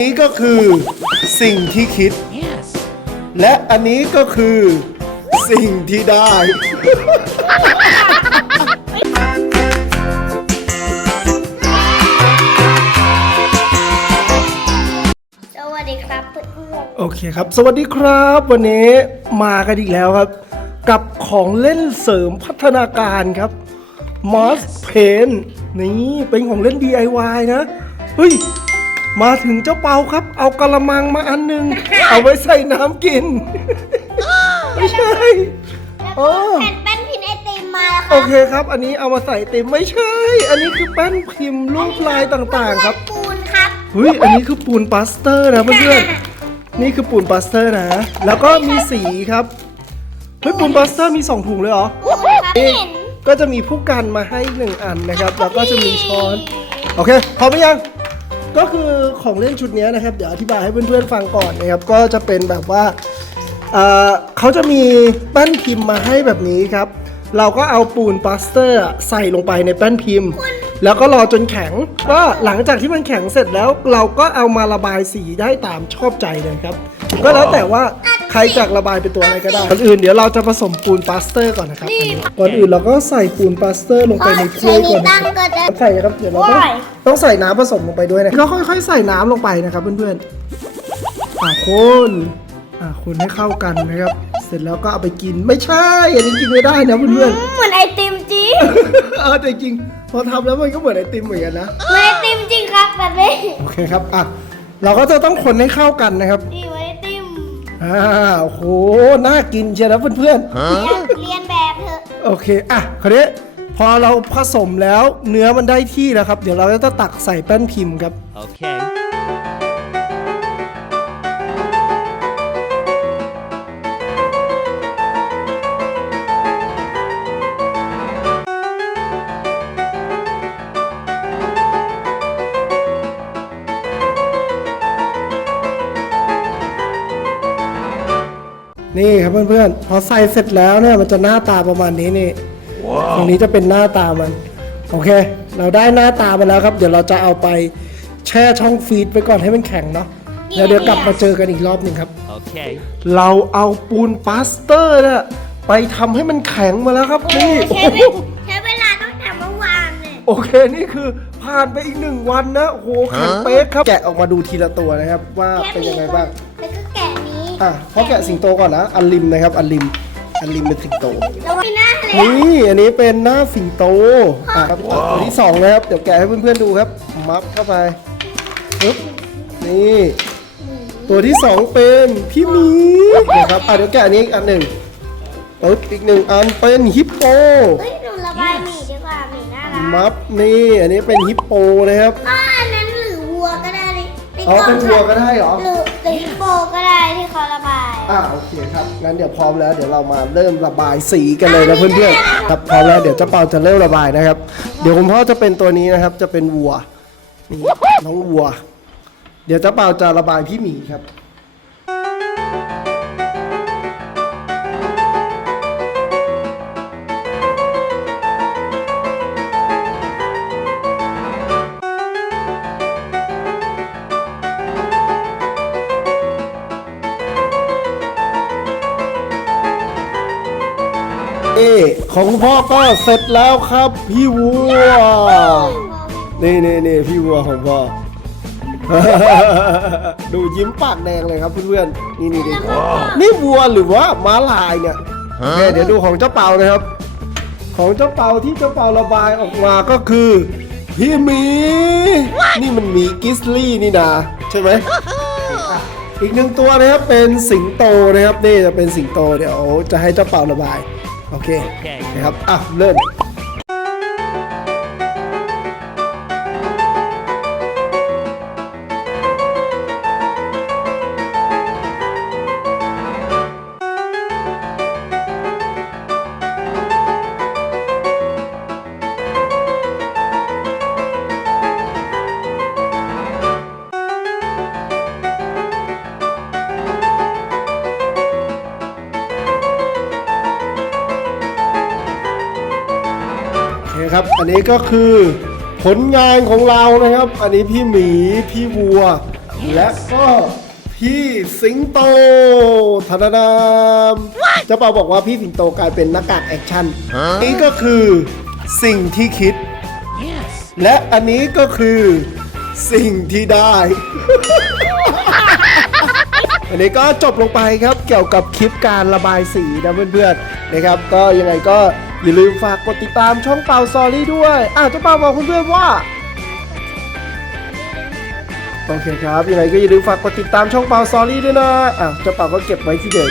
นี้ก็คือสิ่งที่คิด และอันนี้ก็คือสิ่งที่ได้ สวัสดีครับเพื่อนโอเคครับ สวัสดีครับ วันนี้มากันอีกแล้วครับ กับของเล่นเสริมพัฒนาการครับ m o s Pain นี่เป็นของเล่น DIY นะ เฮ้ย มาถึงเจ้าเปาครับ เอากระมังมาอันหนึงเอาไว้ใส่น้ำกิน ไม่ใช่ๆอ๋อแผ่นแป้นพิมพ์ไอติมมาแล้วคโอรับเคครับ อันนี้เอามาใส่เต็มไม่ใช่ อันนี้คือแป้นพิมพ์รูปลายต่างๆครับ ปูนครับ เฮ้ย อันนี้คือปูนปาสเตอร์นะเพื่อนๆ นี่คือปูนปาสเตอร์นะ แล้วก็มีสีครับ เฮ้ย ปูนปาสเตอร์มีสองถุงเลยเหรอปูนครับนี่เห็น ก็จะมีผู้กันมาให้หนึ่งอันนะครับ แล้วก็จะมีช้อน โอเค พร้อมหรือยัง ก็คือของเล่นชุดนี้นะครับ เดี๋ยวอธิบายให้เพื่อนๆฟังก่อนนะครับ ก็จะเป็นแบบว่าเขาจะมีแป้นพิมพ์มาให้แบบนี้ครับ เราก็เอาปูนปาสเตอร์อะใส่ลงไปในแป้นพิมพ์ แล้วก็รอจนแข็ง ก็หลังจากที่มันแข็งเสร็จแล้ว เราก็เอามาระบายสีได้ตามชอบใจเลยครับ ก็แล้วแต่ว่าใครจะระบายเป็นตัวอะไรก็ได้ก่อนอื่นเดี๋ยวเราจะผสมปูนปาสเตอร์ก่อนนะครับอันนี้ก่อนอื่นเราก็ใส่ปูนปาสเตอร์ลงไปในถ้วยก่อนนะตั้งครับก็จะใส่ครับเดี๋ยวเราต้องว้ายต้องใส่น้ำผสมลงไปด้วยนะแล้วค่อยๆ ใส่น้ำลงไปนะครับเพื่อนๆอ่าคนอ่าคนให้เข้ากันนะครับ เสร็จแล้วก็เอาไปกินไม่ใช่อันนี้กินไม่ได้นะเพื่อนเหมือนไอติมจริงๆเออแต่จริงพอทำแล้วมันก็เหมือนไอติมเหมือนกันนะเหมือนไอติมจริงครับแบบนี้โอเคครับอะเราก็จะต้องคนให้เข้ากันนะครับนี่เหมือนไอติมอ่าโอ้โหน่ากินเชียวนะเพื่อนเรียนเรียนแบบเถอะๆโอเคอะคราวนี้พอเราผสมแล้วเนื้อมันได้ที่แล้วครับ เดี๋ยวเราจะตักใส่แป้นพิมพ์ครับ Okay. นี่ครับเพื่อนๆพอใส่เสร็จแล้วเนี่ยมันจะหน้าตาประมาณนี้นี่ ตรงนี้จะเป็นหน้าตามัน โอเค เราได้หน้าตามาแล้วครับ เดี๋ยวเราจะเอาไปแช่ช่องฟรีซไปก่อนให้มันแข็งเนาะแล้วเดี๋ยวกลับมาเจอกันอีกรอบหนึ่งครับ Okay. เราเอาปูนปาสเตอร์เนี่ยไปทำให้มันแข็งมาแล้วครับนี่ ใช้เวใช้เวลาต้องทำเมื่อวานเลยโอเคนี่คือผ่านไปอีกหนึ่งวันนะโอ้โหแข็งเป๊ะครับ แกะออกมาดูทีละตัวนะครับว่าเป็นยังไงบ้างแล้วก็แกะนี้ อะพอแกะสิงโตก่อนนะ อันริมนะครับ อันริม อันริมเป็นสิงโต แล้วมีหน้าเลยนี่อันนี้เป็นหน้าสิงโต อะครับตัวที่สองนะครับ เดี๋ยวแกะให้เพื่อนๆดูครับ มัดเข้าไปปึ๊บ นี่ ตัวที่สองเป็นพี่หมีนะครับอะเดี๋ยวแกะอันนี้อีกอันหนึ่งปึ๊บอีกหนึ่งอันเป็นฮิปโป เฮ้ยหนูระบายหมีดีกว่าหมีน่ารักมัฟนี่ อันนี้เป็นฮิปโปนะครับอ่า อ๋อเป็นวัวก็ได้เหรอ หรือหรือฮิปโปก็ได้ที่เขาระบาย อ่าโอเคครับงั้นเดี๋ยวพร้อมแล้วเดี๋ยวเรามาเริ่มระบายสีกันเลยนะเพื่อนๆครับพร้อมแล้วเดี๋ยวเจ้าเปาจะเริ่มระบายนะครับ เดี๋ยวคุณพ่อจะเป็นตัวนี้นะครับ จะเป็นวัวนี่น้องวัว เดี๋ยวเจ้าเปาจะระบายพี่หมีครับ เอของคุณพ่อก็เสร็จแล้วครับ พี่วัว นี่นี่นี่พี่วัวของพ่อ ดูยิ้มปากแดงเลยครับเพื่อนๆ นี่นี่นี่นี่วัวหรือว่าม้าลายเนี่ยโอเคเดี๋ยวดูของเจ้าเปานะครับ ของเจ้าเปาที่เจ้าเปาระบายออกมาก็คือ พี่หมี นี่มันหมีกิสลี่นี่นาใช่ไหมอะอีกหนึ่งตัวนะครับเป็นสิงโตนะครับนี่จะเป็นสิงโตเดี๋ยวจะให้เจ้าเปาระบาย โอเค นะครับ อะ เริ่ม โอเคครับ อันนี้ก็คือผลงานของเรานะครับ อันนี้พี่หมี พี่วัว และก็พี่สิงโตธนดามเจ้าเปาบอกว่าพี่สิงโตกลายเป็นหน้ากากแอคชั่นนี่ก็คือสิ่งที่คิด และอันนี้ก็คือสิ่งที่ได้ อันนี้ก็จบลงไปครับเกี่ยวกับคลิปการระบายสีนะเพื่อนๆนะครับ ก็ยังไงก็ อย่าลืมฝากกดติดตามช่องเปาซอรี่ด้วยอะเจ้าเปาบอกเพื่อนว่า โอเคครับยังไงก็อย่าลืมฝากกดติดตามช่องเปาซอรี่ด้วยนะอะเจ้าเปาก็เก็บไว้ที่เดิม